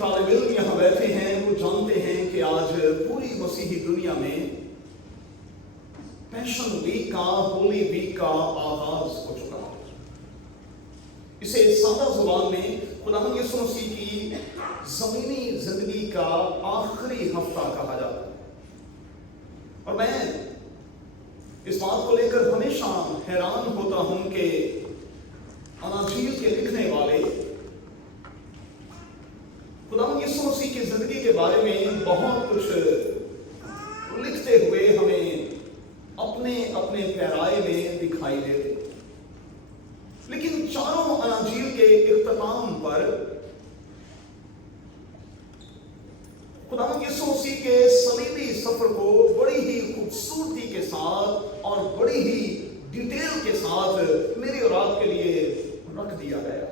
طالب علم یہاں بیٹھے ہیں وہ جانتے ہیں کہ آج پوری مسیحی دنیا میں پیشن ویک کا، ہولی ویک کا آغاز ہو چکا ہے۔ اسے سادہ زبان میں خداوند یسوع مسیح کی زمینی زندگی کا آخری ہفتہ کہا جاتا ہے۔ اور میں اس بات کو لے کر ہمیشہ حیران ہوتا ہوں کہ اناجیل کے لکھنے والے خداوند یسوع مسیح کی زندگی کے بارے میں بہت کچھ لکھتے ہوئے ہمیں اپنے اپنے پیرائے میں دکھائی دیتے، لیکن چاروں اناجیل کے اختتام پر خداوند یسوع مسیح کے صلیبی سفر کو بڑی ہی خوبصورتی کے ساتھ اور بڑی ہی ڈیٹیل کے ساتھ میرے اور آپ کے لیے رکھ دیا گیا۔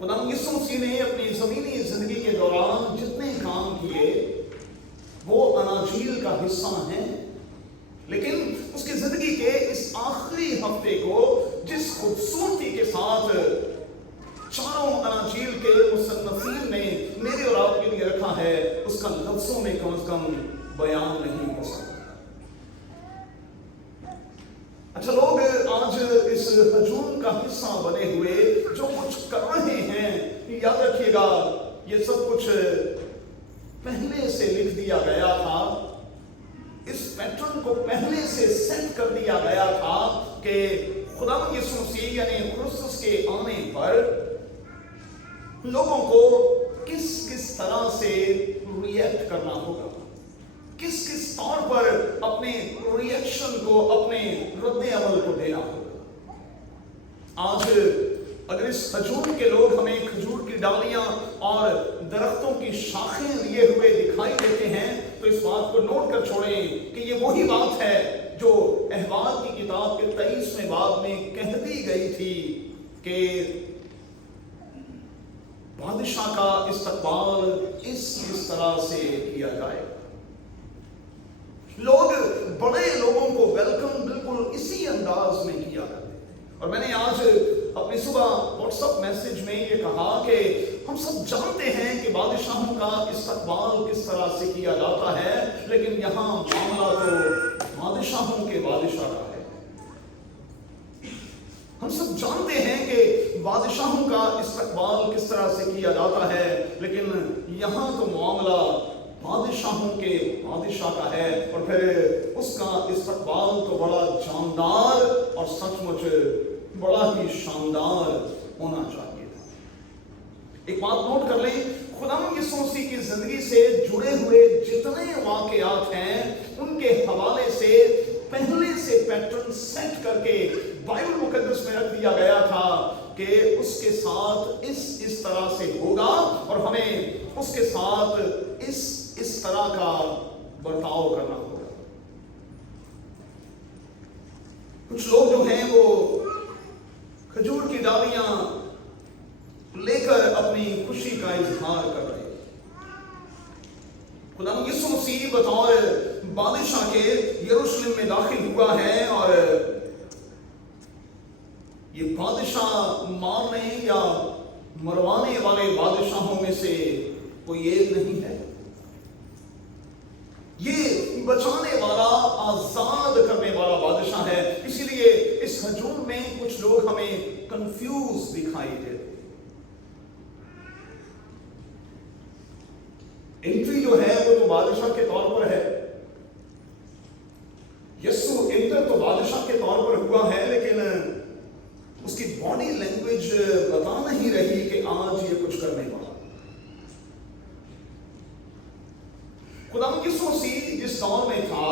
خداوند یسوع مسیح نے اپنی زمینی زندگی کے دوران جتنے کام کیے وہ اناجیل کا حصہ ہیں، لیکن اس کی زندگی کے اس آخری ہفتے کو جس خوبصورتی کے ساتھ چاروں اناجیل کے مصنفین نے میرے اور آپ کے لیے رکھا ہے اس کا لفظوں میں کم از کم بیان نہیں ہو سکتا۔ اچھا، لوگ آج اس ہجوم کا حصہ بنے ہوئے جو کچھ کر رہے ہیں، یاد رکھیے گا یہ سب کچھ پہلے سے لکھ دیا گیا تھا، اس پیٹرن کو پہلے سے سیٹ کر دیا گیا تھا کہ خداوند یسوع مسیح یعنی کرسمس کے آنے پر لوگوں کو کس کس طرح سے ریئیکٹ کرنا ہوگا، کس کس طور پر اپنے ریئیکشن کو، اپنے رد عمل کو دینا ہوگا۔ آج اگر اس ہجوم کے لوگ ہمیں کھجور کی ڈالیاں اور درختوں کی شاخیں لیے ہوئے دکھائی دیتے ہیں تو اس بات کو نوٹ کر چھوڑیں کہ یہ وہی بات ہے جو احوال کی کتاب کے 23ویں باب میں کہہ دی گئی تھی کہ بادشاہ کا استقبال اس طرح سے کیا جائے۔ لوگ بڑے لوگوں کو ویلکم بالکل اسی انداز میں کیا کرتے ہیں۔ اور میں نے آج اپنی صبح واٹس ایپ میسج میں یہ کہا کہ ہم سب جانتے ہیں کہ بادشاہوں کا استقبال کس طرح سے کیا جاتا ہے، لیکن یہاں معاملہ تو بادشاہوں کے بادشاہ کا ہے۔ ہم سب جانتے ہیں کہ بادشاہوں کا استقبال کس طرح سے کیا جاتا ہے، لیکن یہاں تو معاملہ بادشاہوں کے بادشاہ کا ہے، اور پھر اس کا استقبال تو بڑا جاندار اور سچ مچ بڑا ہی شاندار ہونا چاہیے تھا۔ ایک بات نوٹ کر لیں، خداوند یسوع مسیح کی زندگی سے جڑے ہوئے جتنے واقعات ہیں ان کے حوالے سے پہلے سے پیٹرن سیٹ کر کے بائبل مقدس میں رکھ دیا گیا تھا کہ اس کے ساتھ اس طرح سے ہوگا اور ہمیں اس کے ساتھ اس طرح کا برتاؤ کرنا ہوگا۔ کچھ لوگ جو ہیں وہ کھجور کی ڈالیاں لے کر اپنی خوشی کا اظہار کر رہے ہیں۔ خداوند یسوع مسیح بطور بادشاہ کے یروشلم میں داخل ہوا ہے، اور یہ بادشاہ مارنے یا مروانے والے بادشاہوں میں سے کوئی ایک نہیں ہے، یہ بچانے والا، آزاد کرنے والا بادشاہ ہے۔ اسی لیے اس ہجوم میں کچھ لوگ ہمیں کنفیوز دکھائی دیتے۔ انٹری جو ہے وہ تو بادشاہ کے طور پر ہے، یسوع انٹر تو بادشاہ کے طور پر ہوا ہے، لیکن اس کی باڈی لینگویج بتا نہیں رہی کہ آج یہ کچھ کرنے والا۔ خداوند یسوع مسیح جس دور میں تھا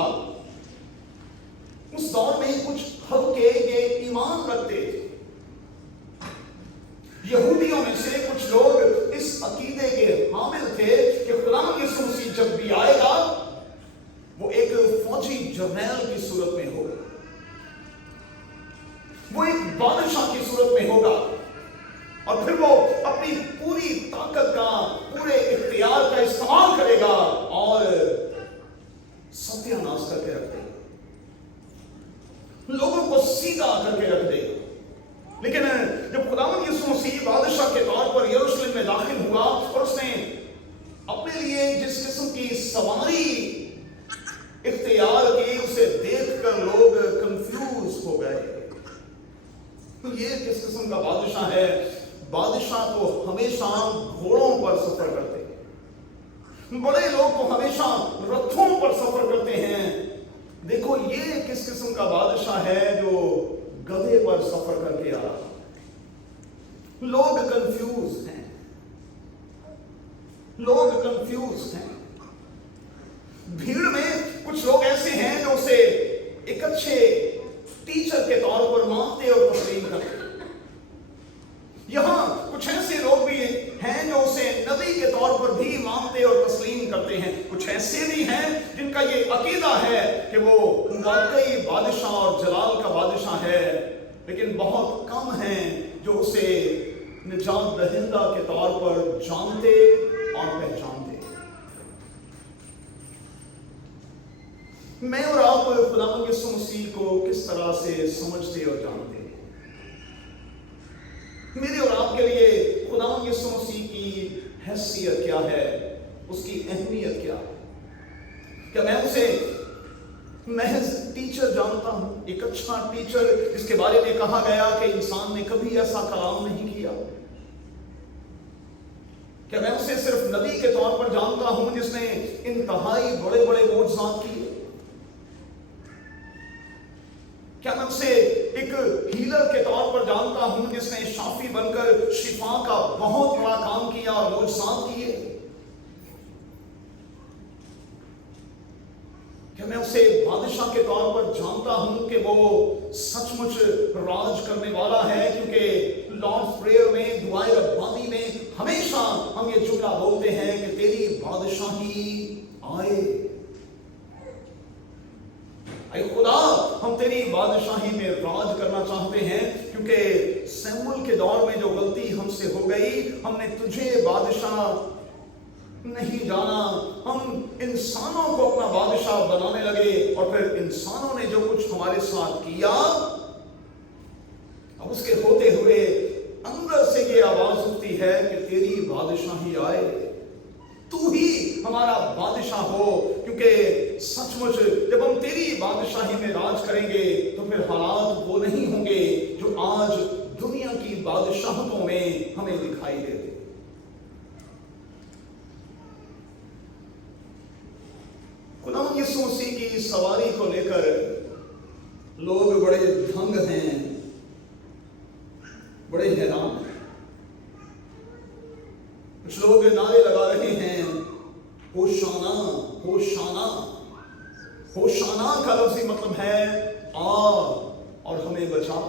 اس دور میں کچھ ہلکے یہ ایمان رکھتے تھے۔ یہودیوں میں سے کچھ لوگ اس عقیدے کے حامل تھے کہ خداوند یسوع مسیح جب بھی آئے گا وہ ایک فوجی جرنیل کی صورت میں ہوگا، وہ ایک بادشاہ کی صورت میں ہوگا، اور پھر وہ اپنی پوری طاقت کا، پورے اختیار کا استعمال کرے گا اور ستیہ ناش کر کے رکھ دے گا، لوگوں کو سیدھا کر کے رکھ دے گا۔ لیکن جب خداوند یسوع مسیح بادشاہ کے طور پر یروشلم सवारी इख्तियार की, उसे देखकर लोग कंफ्यूज हो गए। तो ये किस किस्म का बादशाह है? बादशाह तो हमेशा घोड़ों पर सफर करते हैं, बड़े लोग तो हमेशा रथों पर सफर करते हैं। देखो ये किस किस्म का बादशाह है जो गधे पर सफर करके आ रहा। लोग कंफ्यूज हैं, लोग कंफ्यूज हैं। भीड़ में कुछ लोग ऐसे हैं जो उसे एक अच्छे टीचर के तौर पर मानते और तस्लीम करते। यहां कुछ ऐसे लोग भी हैं जो उसे नबी के तौर पर भी मानते और तस्लीम करते हैं। कुछ ऐसे भी हैं जिनका ये अकीदा है कि वो वाकई बादशाह और जलाल का बादशाह है, लेकिन बहुत कम हैं जो उसे निजात दहिंदा के तौर पर जानते और पहचानते। मैं और आप खुदावंद यीशु मसीह को किस तरह से समझते और जानते हैं? मेरे और आपके लिए खुदावंद यीशु मसीह की हैसियत क्या है, उसकी अहमियत क्या है? क्या मैं उसे महज टीचर जानता हूं, एक अच्छा टीचर जिसके बारे में कहा गया कि इंसान ने कभी ऐसा कलाम नहीं किया? क्या मैं उसे सिर्फ नबी के तौर पर जानता हूं जिसने इंतहाई बड़े बड़े मोजज़ात किए? क्या मैं उसे एक हीलर के तौर पर जानता हूं जिसने शाफी बनकर शिफा का बहुत बड़ा काम किया और मोजज़ात किए? क्या मैं उसे बादशाह के तौर पर जानता हूं कि वो सचमुच राज करने वाला है? क्योंकि लॉर्ड्स प्रेयर में, दुआए रब्बानी में हमेशा हम ये जुमला बोलते हैं कि तेरी बादशाही आए। ऐ खुदा, हम तेरी बादशाही में राज करना चाहते हैं, क्योंकि सैमुअल के दौर में जो गलती हमसे हो गई, हमने तुझे बादशाह नहीं जाना। हम इंसानों को अपना बादशाह बनाने लगे और फिर इंसानों ने जो कुछ हमारे साथ किया, अब उसके होते हुए अंदर से ये आवाज उठती है कि तेरी बादशाही आए, तू ही हमारा बादशाह हो। क्योंकि सचमुच जब हम तेरी बादशाही में राज करेंगे तो फिर हालात वो नहीं होंगे जो आज दुनिया की बादशाहतों में हमें दिखाई देते। खुदावंद यीशु मसीह की सवारी को लेकर लोग बड़े दंग हैं, बड़े हैरान हैं। कुछ लोग नारे लगा रहे हैं, होशाना होशाना। होशाना का लफ्ज़ी मतलब है आ और हमें बचा।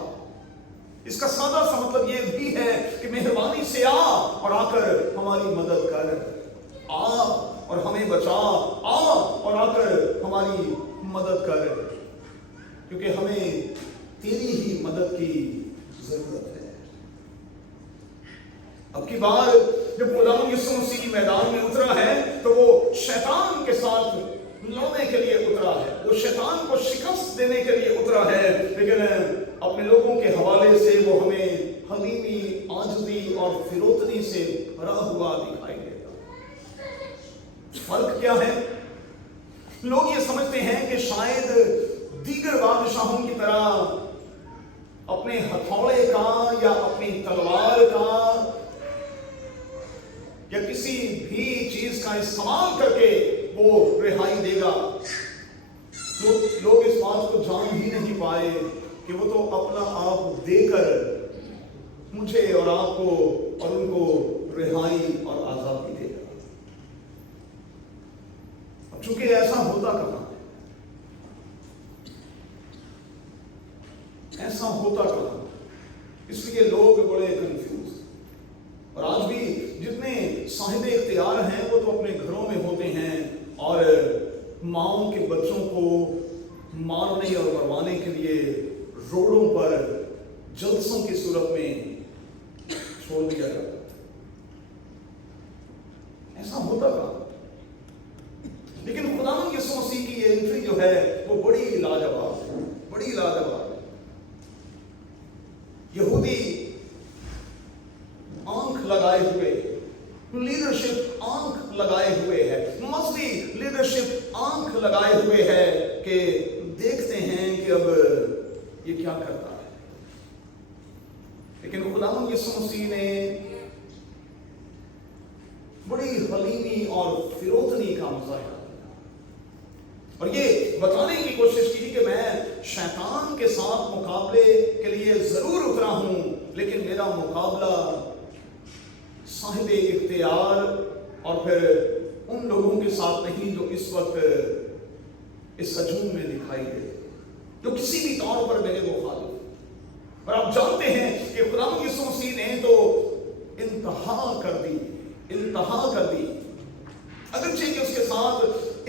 इसका सादा सा मतलब यह भी है कि मेहरबानी से आ और आकर हमारी मदद कर। आ और हमें बचा, आ और आकर हमारी मदद कर, क्योंकि हमें तेरी ही मदद की जरूरत है। अब की बार जब खुदावंद यीशु मसीह की मैदान में उतरा है तो वो शैतान के साथ लड़ने के लिए उतरा है, वो शैतान को शिकस्त देने के लिए उतरा है, लेकिन अपने लोगों के हवाले से वो हमें हलीमी, आजजी और फिरोतनी से भरा हुआ दिखाई देता। फर्क क्या है? लोग ये समझते हैं कि शायद दीगर बादशाहों की तरह अपने हथौड़े का या अपनी तलवार का या किसी भी चीज का इस्तेमाल करके वो रिहाई देगा। लोग इस बात को जान ही नहीं पाए कि वो तो अपना आप देकर मुझे और आपको और उनको रिहाई और आजादी देगा। अब चूंकि ऐसा होता कहां है, ऐसा होता कहां, इसलिए लोग बड़े कंफ्यूज। और आज भी जितने साहिब इख्तियार हैं वो तो अपने घरों में होते हैं और माओं के बच्चों को मारने और मरवाने के लिए रोडों पर जलसों की सूरत में छोड़ दिया जाता। ऐसा होता था, लेकिन खुदावंद यीशु मसीह की ये एंट्री जो है वो बड़ी लाजवाब है, बड़ी लाजवाब है। यहूदी आंख लगाए हुए, लीडरशिप आंख लगाए हुए है, मजहबी लीडरशिप देखते हैं कि अब ये क्या करता है। लेकिन खुदावंद यीशु मसीह ने बड़ी हलीमी और फिरोतनी का मुजाहिरा और ये बताने की कोशिश की कि मैं शैतान के साथ मुकाबले के लिए जरूर उतरा हूं, लेकिन मेरा मुकाबला साहिब इख्तियार और फिर उन लोगों के साथ नहीं जो इस वक्त इस हजूम में दिखाई दे, जो किसी भी तौर पर मेरे मुखालिफ। और आप जानते हैं कि खुदावंद यीशु मसीह ने तो इंतहा कर दी। अगरचे कि उसके साथ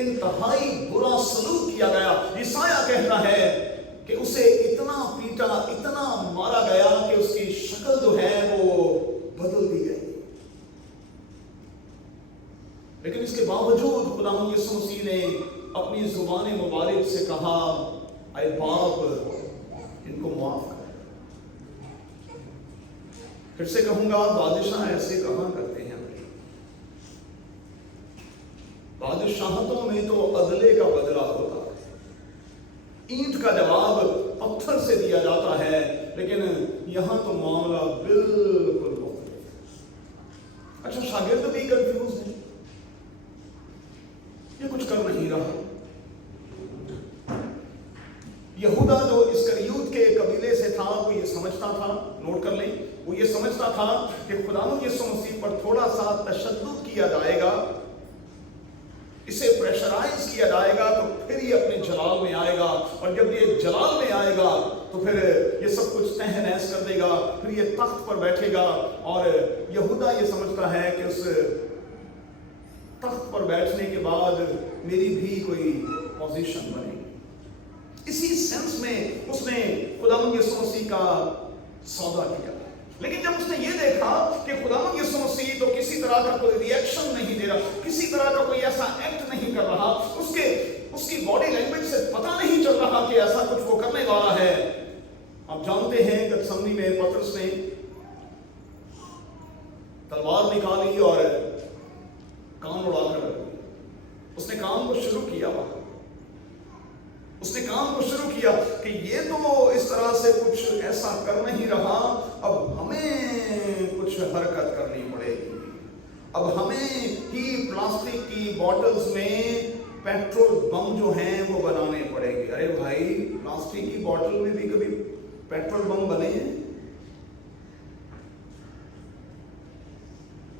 इंतहाई बुरा सलूक किया गया। ईसाया कहता है कि उसे इतना पीटा, इतना मारा गया कि उसकी शक्ल जो है वो बदल दी गई। लेकिन इसके बावजूद खुदावंद यीशु मसीह ने अपनी जुबान मुबारक से कहा, ऐ बाप इनको माफ कर। फिर से कहूंगा, बादशाह ऐसे कहां करते हैं। बादशाहतों में तो अदले का बदला होता है, ईंट का जवाब पत्थर से दिया जाता है, लेकिन यहां तो मामला बिल्कुल मुख्तलिफ। अच्छा, शागिर्द भी कंफ्यूज है, ये कुछ कर नहीं रहा। यहूदा जो इस्करियोत के कबीले से था, वो ये समझता था, नोट कर लें, वो ये समझता था कि खुदावंद यीशु मसीह पर थोड़ा सा तशद्दुद किया जाएगा, इसे प्रेशराइज किया जाएगा, तो फिर ये अपने जलाल में आएगा। और जब ये जलाल में आएगा तो फिर ये सब कुछ तहस कर देगा, फिर ये तख्त पर बैठेगा। और यहूदा ये समझता है कि उस तख्त पर बैठने के बाद मेरी भी कोई पोजीशन बनेगी। इसी सेंस में उसने खुदावंद यीशु मसीह का सौदा किया। लेकिन जब उसने ये देखा कि खुदावंद यीशु मसीह तो किसी तरह का कोई रिएक्शन नहीं दे रहा, किसी तरह का कोई ऐसा एक्ट नहीं कर रहा, उसकी बॉडी लैंग्वेज से पता नहीं चल रहा कि ऐसा कुछ वो करने वाला है। आप जानते हैं गतसमनी में पतरस ने तलवार निकाली और कान उड़ाकर उसने काम को शुरू किया। उसने काम को शुरू किया कि ये तो इस तरह से कुछ ऐसा कर नहीं रहा, अब हमें कुछ हरकत करनी पड़ेगी, अब हमें ही प्लास्टिक की बॉटल्स में पेट्रोल बम जो हैं वो बनाने पड़ेंगे। अरे भाई, प्लास्टिक की बॉटल में भी कभी पेट्रोल बम बने हैं?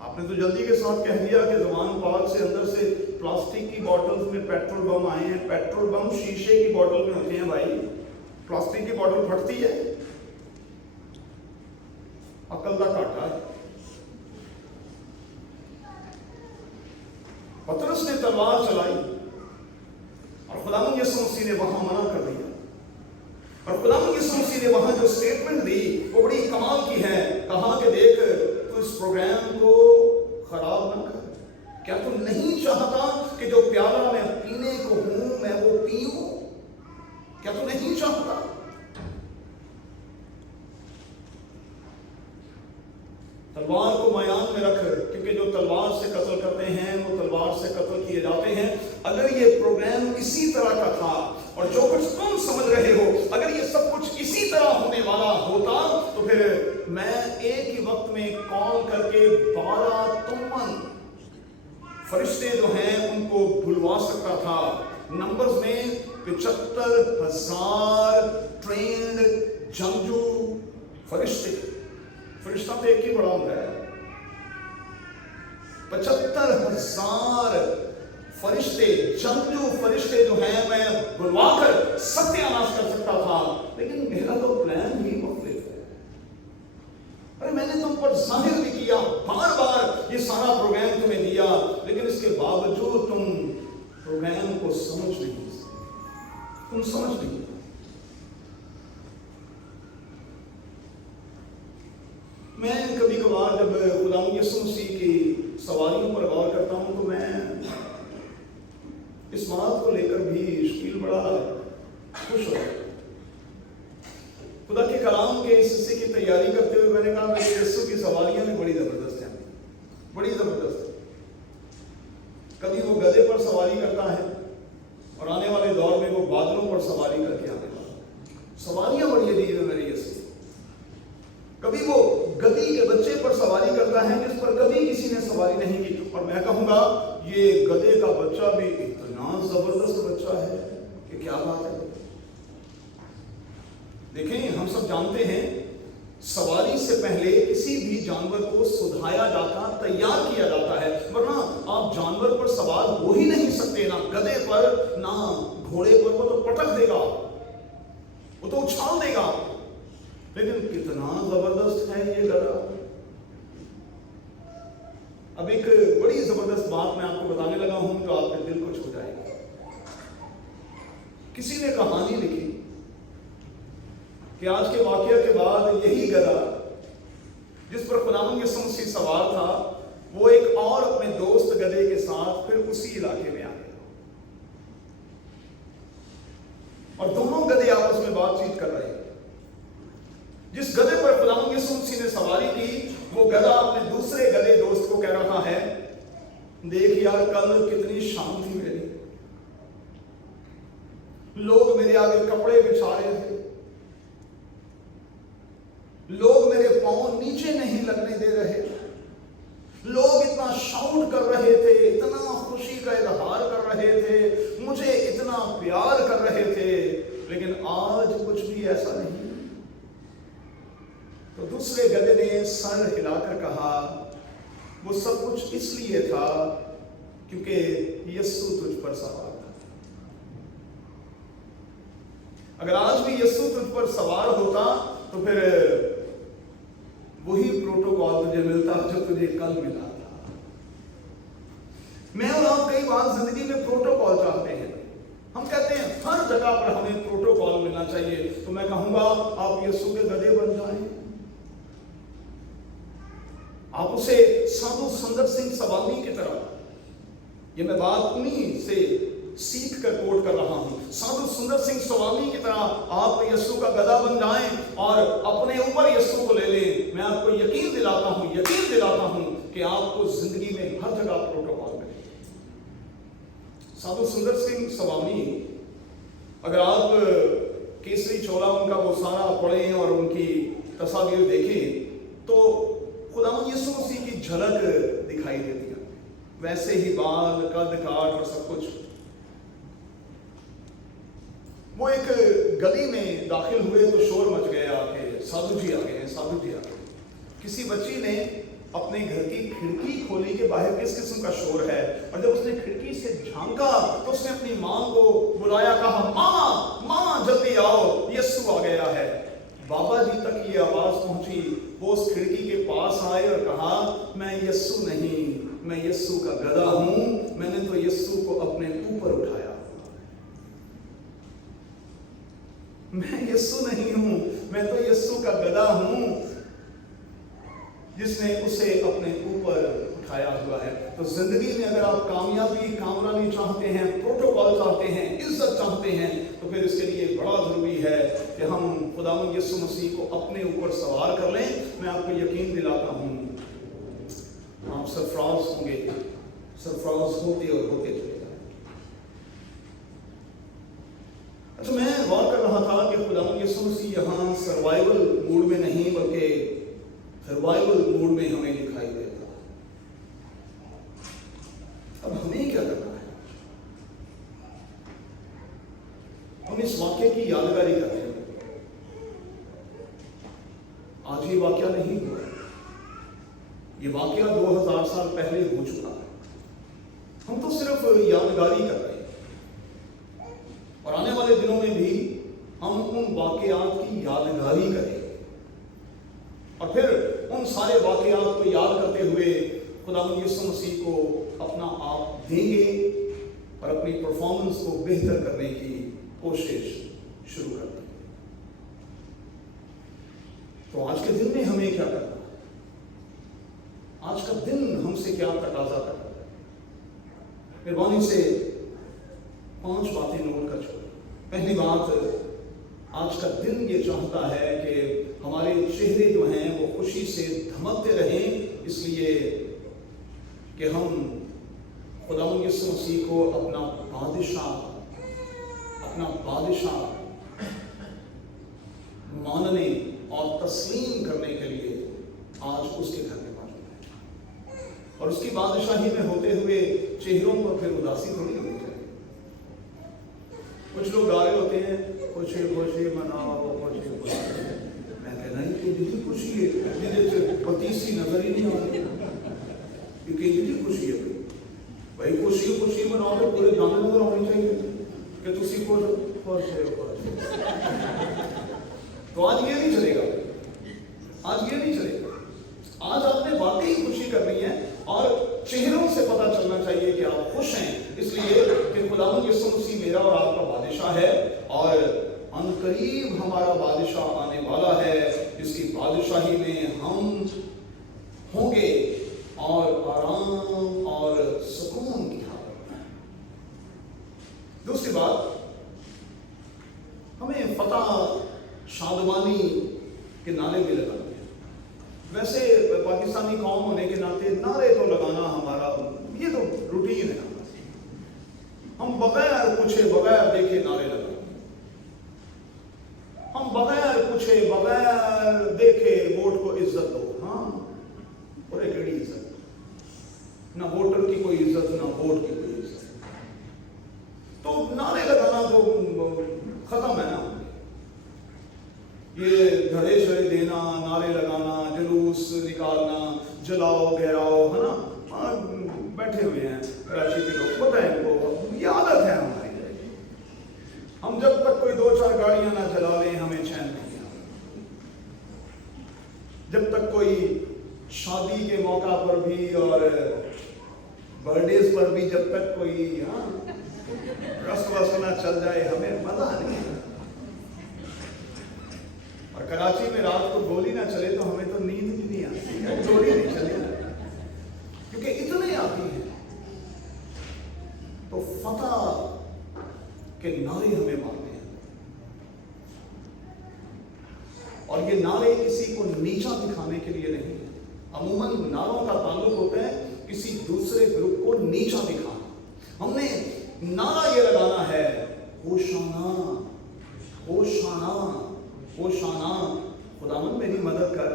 आपने तो जल्दी के साथ कह दिया कि ज़बान पाक से अंदर से प्लास्टिक की बॉटल्स में पेट्रोल बम आए हैं। पेट्रोल बम शीशे की बॉटल में होते हैं भाई, प्लास्टिक की बॉटल फटती है, अकल का काटा है। पतरस ने तलवार चलाई और खुदावंद यीशु मसीह ने वहां मना कर दिया। और खुदावंद यीशु मसीह ने वहां जो स्टेटमेंट दी वो बड़ी कमाल की है। कहा कि देख, तू इस प्रोग्राम को खराब ना कर। क्या तू नहीं चाहता कि जो प्याला मैं पीने को हूं मैं वो पीऊं? क्या तू नहीं चाहता? तलवार को मयान में रख, क्योंकि जो तलवार से कत्ल करते हैं वो तलवार से कत्ल किए जाते हैं। अगर ये प्रोग्राम इसी तरह का था और जो कुछ तुम समझ रहे हो, अगर ये सब कुछ इसी तरह होने वाला होता तो फिर मैं एक ही वक्त में कॉल करके 12 तुमन फरिश्ते जो हैं उनको बुलवा सकता था। नंबर्स में 75,000 ट्रेंड जंगजू फरिश्ते। फरिश्ता तो एक ही बड़ा होता है। 75,000 फरिश्ते, जंगजू फरिश्ते जो हैं मैं बुलवाकर सत्यानाश कर सकता था। लेकिन मेरा तो प्लान ही मुख्तलिफ है। अरे मैंने तुम पर जाहिर भी किया, बार बार ये सारा प्रोग्राम तुम्हें दिया, लेकिन इसके बावजूद तुम प्रोग्राम को समझ नहीं सकते। तुम समझ नहीं। मैं कभी कभार जब खुदावंद यीशु मसीह की सवारियों पर गौर करता हूं तो मैं इस बात को लेकर भी फील बड़ा खुश होता हूं। खुदा के कलाम के इस हिस्से की तैयारी करते हुए मैंने कहा मेरे यीशु की सवारियां भी बड़ी जबरदस्त हैं, बड़ी जबरदस्त। कभी वो गधे पर सवारी करता है और आने वाले दौर में वो बादलों पर सवारी देखें, हम सब जानते हैं सवारी से पहले किसी भी जानवर को सुधाया जाता, तैयार किया जाता है, वरना आप जानवर पर सवार हो ही नहीं सकते, ना गधे पर ना घोड़े पर। वो तो पटक देगा, वो तो उछाल देगा। लेकिन कितना जबरदस्त है ये गधा। अब एक बड़ी जबरदस्त बात मैं आपको बताने लगा हूं जो आपके दिल को छू जाएगी। किसी ने कहानी लिखी कि आज के वाकये के बाद यही गधा जिस पर खुदावंद यीशु मसीह सवार था, वो एक और अपने दोस्त गधे के साथ फिर उसी इलाके में आ गया और दोनों गधे आपस में बातचीत कर रहे हैं। जिस गधे पर खुदावंद यीशु मसीह ने सवारी की, वो गधा अपने दूसरे गधे दोस्त को कह रहा है, देख यार, कल कितनी शाम थी मेरी, लोग मेरे आगे कपड़े बिछा रहे थे, लोग मेरे पांव नीचे नहीं लगने दे रहे, लोग इतना शाउट कर रहे थे, इतना खुशी का इजहार कर रहे थे, मुझे इतना प्यार कर रहे थे, लेकिन आज कुछ भी ऐसा नहीं। तो दूसरे गधे ने सर हिलाकर कहा, वो सब कुछ इसलिए था क्योंकि यीशु तुझ पर सवार था। अगर आज भी यीशु तुझ पर सवार होता तो फिर वही प्रोटोकॉल तुझे मिलता जो तुझे कल मिला था। मैं और आप कई बार जिंदगी में प्रोटोकॉल चाहते हैं। हम कहते हैं हर जगह पर हमें प्रोटोकॉल मिलना चाहिए। तो मैं कहूंगा आप यीशु के गधे बन जाएं। आप उसे साधु सुंदर सिंह सवामी की तरह, ये मैं बात उन्हीं से सीख कर कोट कर रहा हूं, साधु सुंदर सिंह स्वामी की तरह आप यीशु का गधा बन जाएं और अपने ऊपर यीशु को ले लें। मैं आपको यकीन दिलाता हूं कि आपको जिंदगी में हर जगह प्रोटोकॉल मिले। साधु सुंदर सिंह स्वामी, अगर आप केसरी चोला उनका वो सारा पढ़ें और उनकी तस्वीर देखें तो खुदावंद यीशु मसीह की झलक दिखाई देती है। वैसे ही बाल, कद काठ और सब कुछ। वो एक गली में दाखिल हुए तो शोर मच गया कि साधु जी आ गए हैं, साधु जी आ गए। किसी बच्ची ने अपने घर की खिड़की खोली कि बाहर किस किस्म का शोर है, और जब उसने खिड़की से झांका तो उसने अपनी मां को बुलाया, कहा, मामा मामा जल्दी आओ, यीशु आ गया है। बाबा जी तक ये आवाज पहुंची। वो उस खिड़की के पास आए और कहा, मैं यीशु नहीं, मैं यीशु का गधा हूं, मैंने तो यीशु को अपने ऊपर उठाया। मैं यीशु नहीं हूं, मैं तो यीशु का गधा हूं जिसने उसे अपने ऊपर उठाया हुआ है। तो जिंदगी में अगर आप कामयाबी, कामरानी चाहते हैं, प्रोटोकॉल चाहते हैं, इज्जत चाहते हैं, तो फिर इसके लिए बड़ा जरूरी है कि हम खुदावंद यीशु मसीह को अपने ऊपर सवार कर लें। मैं आपको यकीन दिलाता हूं आप सरफराज होंगे, सरफराज होते और होते चले जाए। अच्छा, मैं गौर कर रहा था कि खुदावंद यीशु मसीह यहाँ सर्वाइवल मूड में नहीं बल्कि सर्वाइवल मूड में हमें दिखाई देता है। अब हमें क्या करना है? हम इस वाक्य की यादगारी करते हैं। आज ये वाक्य नहीं हुआ, ये वाक्य 2000 साल पहले हो चुका है। हम तो सिर्फ यादगारी कर रहे हैं, और आने वाले दिनों में भी हम उन वाकयात की यादगारी करेंगे, और फिर उन सारे वाकयात को याद करते हुए खुदावंद यीशु मसीह को अपना आप देंगे और अपनी परफॉर्मेंस को बेहतर करने की कोशिश शुरू कर देंगे। तो आज के दिन में हमें क्या करना है? आज का दिन हमसे क्या तकाजा करता है? मेहरबानी से 5 बातें नोट कर छोड़ो। पहली बात, आज का दिन ये चाहता है कि हमारे चेहरे जो हैं वो खुशी से धमकते रहें, इसलिए कि हम खुदावंद यीशु मसीह को अपना बादशाह मानने और तस्लीम करने के लिए आज उसके घर में मौजूद है। और उसकी बादशाही में होते हुए चेहरों पर फिर उदासी थोड़ी होनी चाहिए। कुछ लोग गा रहे होते हैं, खुशी खुशी मनाओ, खुशी खुशी खुशी नजर ही नहीं आती क्योंकि इतनी खुशी है भाई खुशी मनाओ तो पूरे गाने नजर आनी चाहिए कि तुसी खुश हो। तो आज ये नहीं चलेगा, आज ये नहीं चलेगा। आज आपने वाकई खुशी करनी है और चेहरों से पता चलना चाहिए कि आप खुश हैं, इसलिए कि खुदावंद यीशु मसीह मेरा और आपका बादशाह है और अनकरीब हमारा बादशाह आने वाला है, जिसकी बादशाही में हम होंगे और आराम और सुकून की हालत में। दूसरी बात, हमें फतह शादमानी के नारे भी लगाने हैं। वैसे पाकिस्तानी कौम होने के नाते नारे तो लगाना हमारा ये तो रूटीन है, हम बगैर पूछे बगैर देखे नारे लगाते, हम बगैर पूछे बगैर देखे वोट को इज्जत दो। हाँ, और केड़ी इज्जत, ना वोटर की कोई इज्जत ना वोट की कोई इज्जत। तो नारे लगाना तो खत्म है ना, ये धड़े शड़े देना, नारे लगाना, जुलूस निकालना, जलाओ घेराओ, है ना। हाँ, बैठे हुए हैं कराची के लोग, पता है इनको, ये आदत है हमारी। हम जब तक कोई 2-4 गाड़ियां ना चला लें हमें चैन नहीं आता। जब तक कोई शादी के मौका पर भी और बर्थडेज पर भी जब तक कोई रस्म ना चल जाए हमें मजा नहीं है। और कराची में रात को गोली ना चले तो हमें तो नींद भी नहीं आती, गोली नहीं चले क्योंकि इतने आती है। तो फतह के नारे हमें मारने हैं और ये नारे किसी को नीचा दिखाने के लिए नहीं है। अमूमन नारों का ताल्लुक होता है किसी दूसरे ग्रुप को नीचा दिखाना। हमने नारा ये लगाना है, होशाना होशाना होशाना, खुदावंद मेरी मदद कर,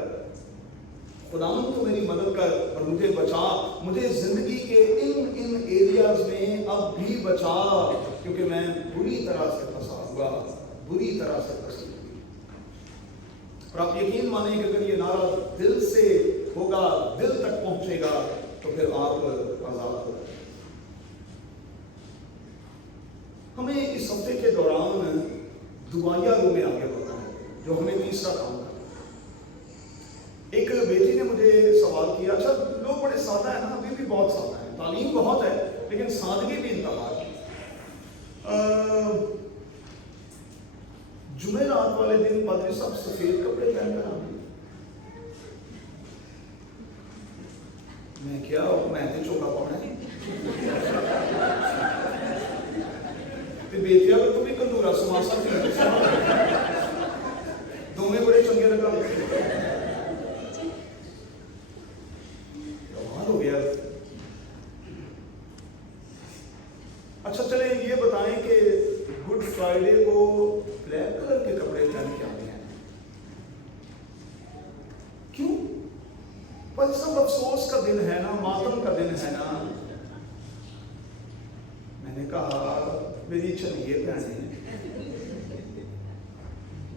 खुदावंद तू मेरी मदद कर और मुझे बचा, मुझे जिंदगी के इन एरियाज में अब भी बचा, क्योंकि मैं बुरी तरह से फंसा हुआ, बुरी तरह से फंसी हुई। और आप यकीन माने कि अगर ये नारा दिल से होगा, दिल तक पहुंचेगा, तो फिर आप आजाद हो। हमें इस हफ्ते के दौरान दुआया रू में आगे बढ़ना है, जो हमें तीसरा काम करना है। एक बेटी ने मुझे सवाल किया, अच्छा लोग बड़े सादा है ना, अभी भी बहुत सादा है, तालीम बहुत है लेकिन सादगी भी इंतहा है। जुमेरात वाले दिन पादरी साहब सफेद कपड़े पहनकर आए, मैं क्या मैं तो चौका पाना है बेटिया तो भी कंदूरा समासा दोनों बड़े चंगे लगा, हो गया। अच्छा चले ये बताएं कि गुड फ्राइडे को ब्लैक कलर के कपड़े पहन के आते हैं, क्यों? पर सब अफसोस का दिन है ना, मातम का दिन है ना। मैंने कहा मेरी चलिए बहने,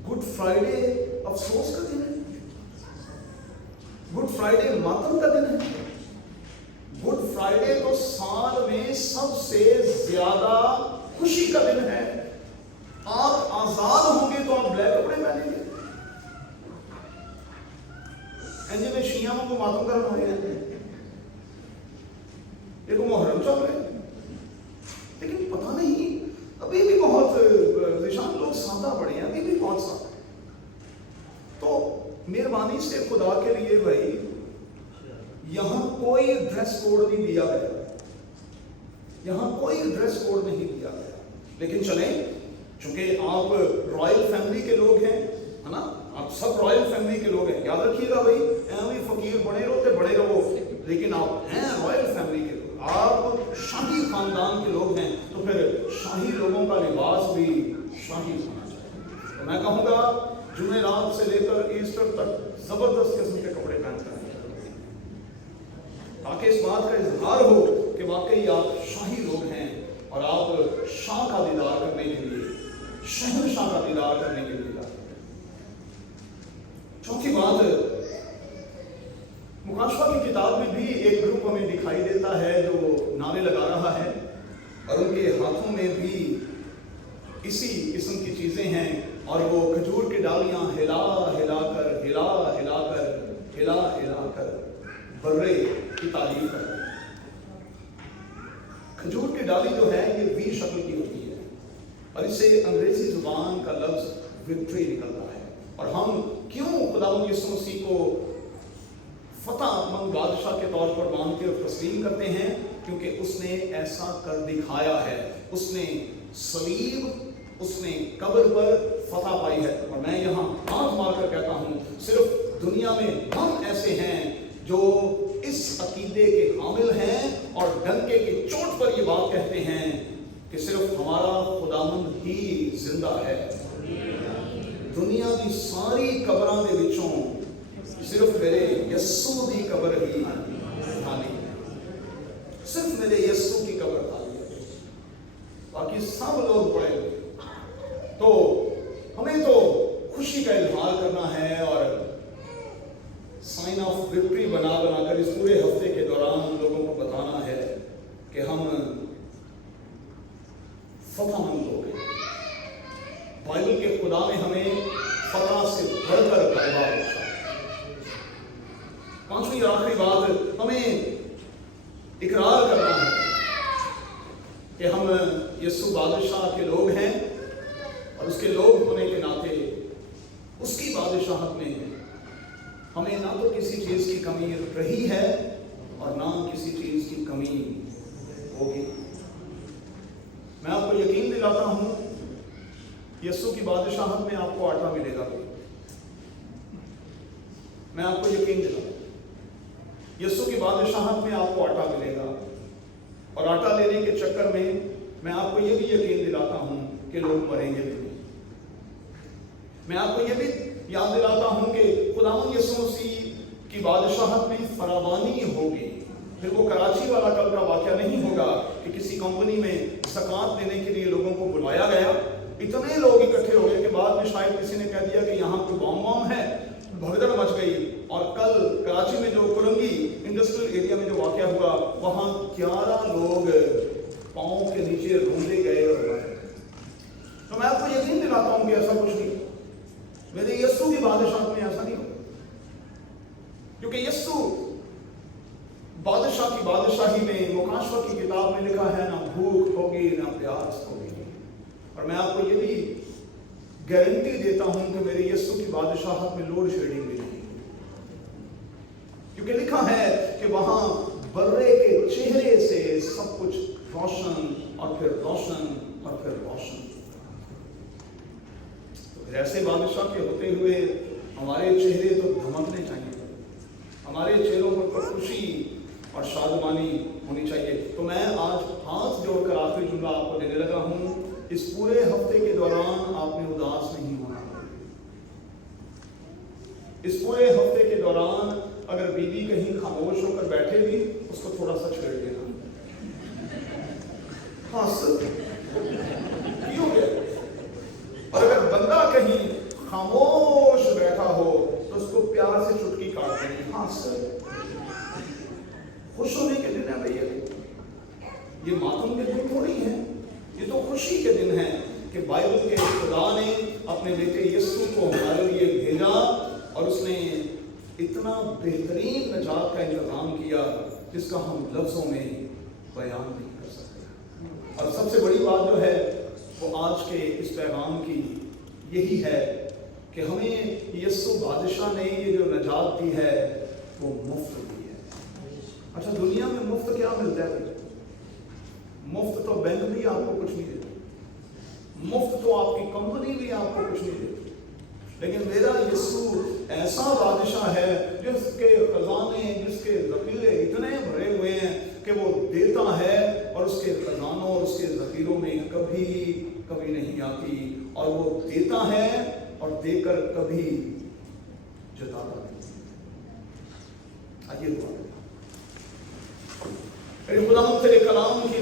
गुड फ्राइडे अफसोस का दिन है, गुड फ्राइडे मातम का दिन है। गुड फ्राइडे तो साल में सबसे ज्यादा खुशी का दिन है। आप आजाद होंगे तो आप ब्लैक कपड़े पहनेंगे, में शियाओं को मातम करना है, ये तो मुहर्रम चल रहे, लेकिन पता नहीं अभी भी बहुत निशान लोग सादा पड़े हैं, अभी भी बहुत सादा। तो मेहरबानी से खुदा के लिए भाई यहां कोई ड्रेस कोड नहीं दिया गया, यहां कोई ड्रेस कोड नहीं दिया गया, लेकिन चलें चूंकि आप रॉयल फैमिली के लोग हैं, है ना, आप सब रॉयल फैमिली के लोग हैं, याद रखिएगा भाई, ऐਵੇਂ फकीर बने रहो, लेकिन आप हैं रॉयल फैमिली के लोग, आप शाही खानदान के लोग हैं, तो फिर शाही लोगों का लिबास भी शाही होना चाहिए। तो मैं कहूँगा जुमेरात से लेकर ईस्टर तक जबरदस्त किस्म के कपड़े पहनकर ताकि इस बात का इजहार हो कि वाकई आप शाही लोग हैं और आप शाह का दीदार करने के लिए, शहंशाह का दीदार करने के लिए। चौथी बात, इसी किस्म की चीजें हैं, और वो खजूर की डालियां हिला हिला कर बर्रे की तारीफ करते हैं। खजूर की डाली जो है ये वी शक्ल की होती है, और इससे अंग्रेजी जुबान का लफ्ज विक्ट्री निकलता है। और हम क्यों खुदावंद यीशु मसीह को फतहमंद बादशाह के तौर पर मानते और तस्लीम करते हैं? क्योंकि उसने ऐसा कर दिखाया है। उसने सलीब, उसने कब्र पर फतह पाई है। और मैं यहाँ हाथ मारकर कहता हूँ, सिर्फ दुनिया में हम ऐसे हैं जो इस अकीदे के हामिल हैं और डंके की चोट पर ये बात कहते हैं कि सिर्फ हमारा खुदावंद ही जिंदा है। दुनिया की सारी कब्रां दे विचों सिर्फ मेरे यस्सू की कब्र ही खाली है। सिर्फ मेरे यस्सू की कब्र खाली है, बाकी सब लोग पड़े हुए। तो हमें तो खुशी का इजहार करना है और साइन ऑफ विक्ट्री बनाकर इस पूरे हफ्ते के दौरान लोगों को बताना है कि हम फतहमंद लोग हैं। बाइबल के खुदा ने हमें फतह से बढ़कर गलबा बख्शा। पांचवी और आखिरी बात, हमें इकरार करना है कि हम यीशु बादशाह के लोग हैं, और उसके लोग होने के नाते उसकी बादशाहत में हमें ना तो किसी चीज की कमी रही है और ना किसी चीज की कमी होगी। मैं आपको यकीन दिलाता हूं, यीशु की बादशाहत में आपको आटा मिलेगा। मैं आपको यकीन दिलाता हूं, यीशु की बादशाहत में आपको आटा मिलेगा। और आटा लेने के चक्कर में मैं आपको यह भी यकीन दिलाता हूं कि लोग मरेंगे भी। मैं आपको यह भी याद दिलाता हूं कि खुदावंद यीशु मसीह की बादशाहत में फरावानी होगी। फिर वो कराची वाला कल का वाकया नहीं होगा कि किसी कंपनी में ज़कात देने के लिए लोगों को बुलाया गया, इतने लोग इकट्ठे हो गए कि बाद में शायद किसी ने कह दिया कि यहाँ कोई बम है, भगदड़ मच गई। और कल कराची में जो कुरंगी इंडस्ट्रियल एरिया में जो वाकया हुआ, वहाँ 11 लोग पाँव के नीचे रोंदे गए और मरे। तो मैं आपको यकीन दिलाता हूँ कि ऐसा कुछ नहीं, मेरे यीशु की बादशाहत में ऐसा नहीं होगा। क्योंकि यीशु बादशाह की बादशाही में मुकाशवा की किताब में लिखा है, ना भूख होगी ना प्यास होगी। और मैं आपको ये भी गारंटी देता हूं कि मेरे यीशु की बादशाहत में लोड शेडिंग भी नहीं, क्योंकि लिखा है कि वहां बर्रे के चेहरे से सब कुछ रोशन और फिर रोशन और फिर रोशन। ऐसे बादशाह के होते हुए हमारे चेहरे तो धमकने चाहिए, हमारे चेहरों पर तो खुशी और शादमानी होनी चाहिए। तो मैं आज हाथ जोड़कर आखिरी जुमला आपको देने लगा हूं, इस पूरे हफ्ते के दौरान आपने उदास नहीं होना। इस पूरे हफ्ते के दौरान अगर बीवी कहीं खामोश होकर बैठे भी, उसको थोड़ा सा छेड़ देना। हाँ सर, क्यों गया? और अगर बंदा कहीं खामोश बैठा हो तो उसको प्यार से चुटकी काट देनी। हाँ सर, खुश होने के दिन है भैया, ये मातम के दिन थोड़ी है, ये तो खुशी के दिन है कि बाइबल के खुदा ने अपने बेटे यीशु को हमारे लिए भेजा और उसने इतना बेहतरीन नजात का इंतजाम किया जिसका हम लफ्जों में बयान नहीं कर सकते। और सबसे बड़ी बात जो है वो आज के इस पैगाम की यही है कि हमें यीशु बादशाह ने ये जो नजात दी है वो मुफ्त दी है। अच्छा, दुनिया में मुफ्त क्या मिलता है? मुफ्त तो बैंक भी आपको कुछ नहीं देता, मुफ्त तो आपकी कंपनी भी आपको कुछ नहीं देती, लेकिन मेरा यीशु ऐसा बादशाह है जिसके खजाने, जिसके ज़ख़ीरे इतने भरे हुए हैं कि वो देता है और उसके खजानों और उसके ज़ख़ीरों में कभी कभी नहीं आती, और वो देता है और देकर कभी जताता नहीं। आइए दुआ करें। खुदावंद तेरे कलाम की